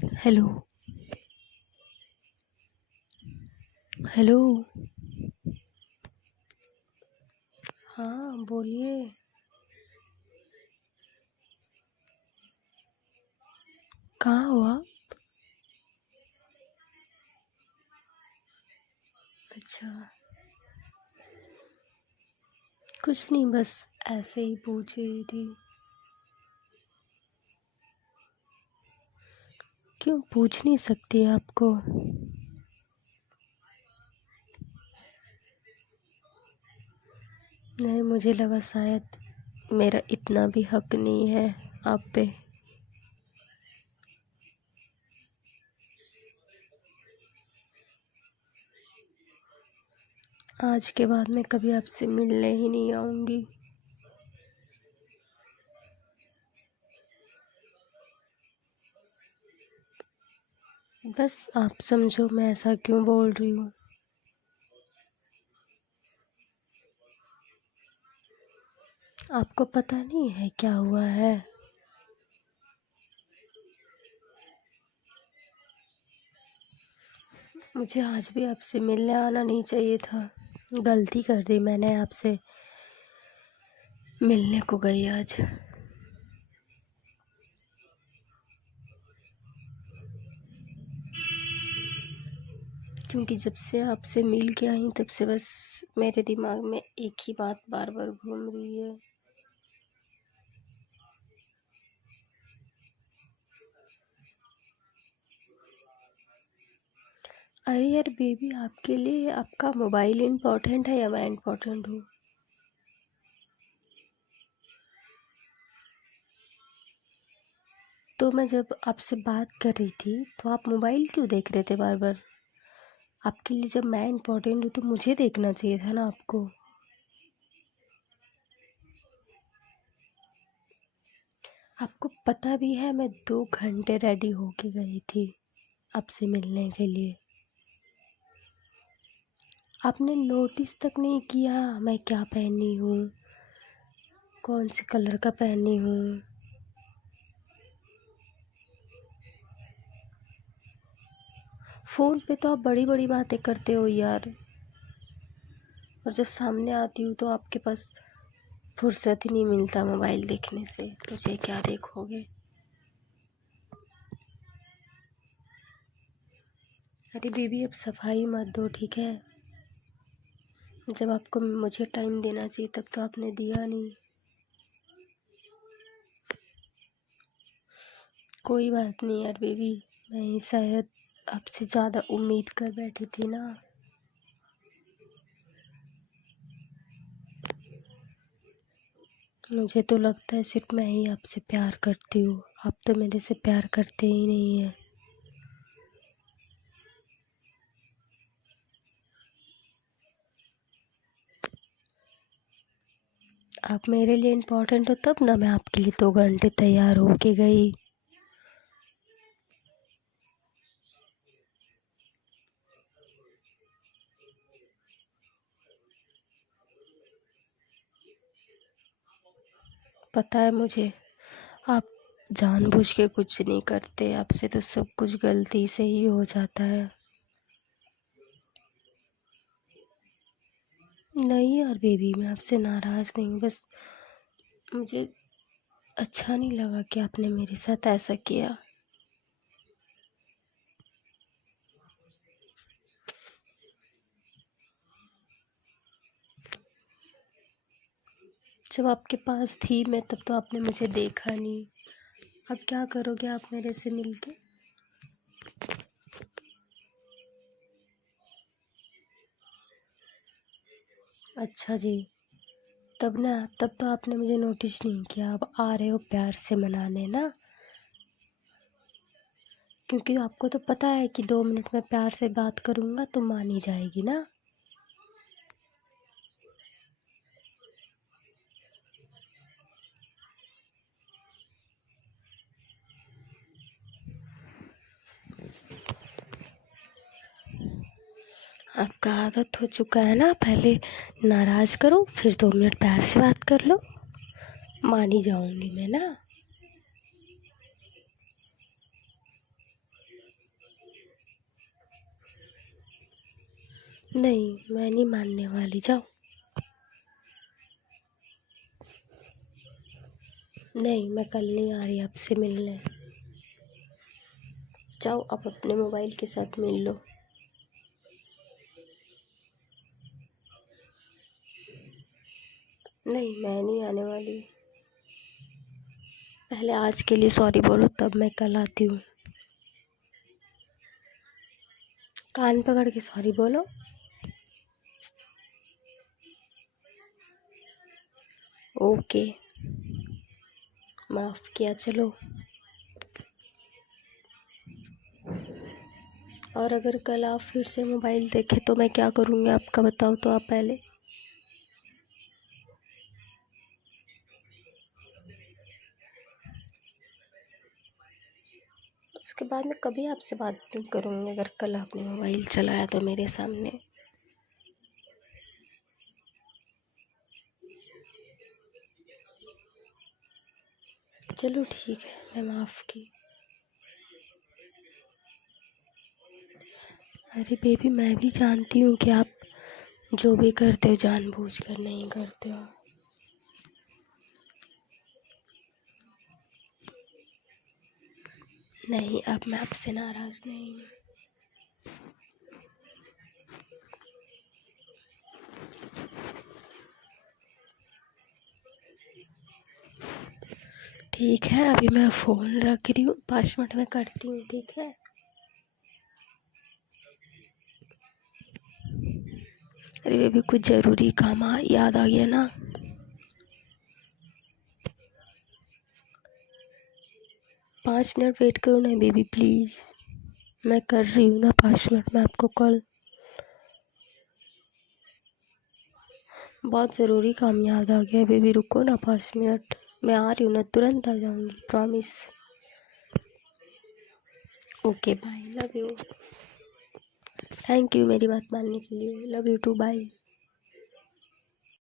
Hello. Hello. हाँ बोलिए। कहाँ हो आप? अच्छा। कुछ नहीं, बस ऐसे ही पूछ रही थी। क्यों पूछ नहीं सकती आपको? नहीं, मुझे लगा शायद मेरा इतना भी हक नहीं है आप पे। आज के बाद मैं कभी आपसे मिलने ही नहीं आऊँगी। बस आप समझो मैं ऐसा क्यों बोल रही हूँ। आपको पता नहीं है क्या हुआ है? मुझे आज भी आपसे मिलने आना नहीं चाहिए था। गलती कर दी मैंने, आपसे मिलने को गई आज। क्योंकि जब से आपसे मिल के आई तब से बस मेरे दिमाग में एक ही बात बार बार घूम रही है। अरे यार बेबी, आपके लिए आपका मोबाइल इम्पोर्टेंट है या मैं इम्पोर्टेंट हूँ? तो मैं जब आपसे बात कर रही थी तो आप मोबाइल क्यों देख रहे थे बार बार? आपके लिए जब मैं इम्पोर्टेंट हूँ तो मुझे देखना चाहिए था ना आपको। आपको पता भी है मैं 2 घंटे रेडी होके गई थी आपसे मिलने के लिए। आपने नोटिस तक नहीं किया मैं क्या पहनी हूँ, कौन से कलर का पहनी हूँ। फ़ोन पे तो आप बड़ी बड़ी बातें करते हो यार, और जब सामने आती हूँ तो आपके पास फुर्सत ही नहीं मिलता मोबाइल देखने से। मुझे क्या देखोगे? अरे बेबी, अब सफाई मत दो, ठीक है? जब आपको मुझे टाइम देना चाहिए तब तो आपने दिया नहीं। कोई बात नहीं यार बेबी, मैं ही शायद आपसे ज़्यादा उम्मीद कर बैठी थी ना। मुझे तो लगता है सिर्फ मैं ही आपसे प्यार करती हूँ, आप तो मेरे से प्यार करते ही नहीं हैं। आप मेरे लिए इम्पोर्टेंट हो तब ना मैं आपके लिए 2 घंटे तैयार होके गई। पता है मुझे, आप जानबूझ के कुछ नहीं करते, आपसे तो सब कुछ गलती से ही हो जाता है। नहीं यार बेबी, मैं आपसे नाराज़ नहीं हूँ, बस मुझे अच्छा नहीं लगा कि आपने मेरे साथ ऐसा किया। जब आपके पास थी मैं तब तो आपने मुझे देखा नहीं। अब क्या करोगे आप मेरे से मिलके? अच्छा जी। तब तो आपने मुझे नोटिस नहीं किया। अब आ रहे हो प्यार से मनाने ना, क्योंकि आपको तो पता है कि 2 मिनट में प्यार से बात करूँगा तो मान ही जाएगी ना। आपका आदत हो चुका है ना, पहले नाराज़ करो फिर 2 मिनट प्यार से बात कर लो, मान ही जाऊँगी मैं ना। नहीं, मैं नहीं मानने वाली, जाओ। नहीं, मैं कल नहीं आ रही आपसे मिलने। जाओ, आप अपने मोबाइल के साथ मिल लो। नहीं, मैं नहीं आने वाली। पहले आज के लिए सॉरी बोलो, तब मैं कल आती हूँ। कान पकड़ के सॉरी बोलो। ओके, माफ़ किया, चलो। और अगर कल आप फिर से मोबाइल देखें तो मैं क्या करूँगी आपका, बताओ तो आप पहले। उसके बाद मैं कभी आपसे बात नहीं करूँगी अगर कल आपने मोबाइल चलाया तो मेरे सामने। चलो ठीक है, मैं माफ़ की। अरे बेबी, मैं भी जानती हूँ कि आप जो भी करते हो जानबूझकर नहीं करते हो। नहीं, अब मैं आपसे नाराज़ नहीं हूँ। ठीक है, अभी मैं फ़ोन रख रही हूँ, 5 मिनट में करती हूँ, ठीक है। अरे बेबी, कुछ ज़रूरी काम याद आ गया ना। 5 मिनट वेट करो ना बेबी, प्लीज़। मैं कर रही हूँ ना 5 मिनट में आपको कॉल। बहुत ज़रूरी काम याद आ गया बेबी, रुको ना 5 मिनट। मैं आ रही हूँ ना, तुरंत आ जाऊँगी, promise. Okay, bye, love you. Thank you मेरी बात मानने के लिए, लव यू टू, बाय।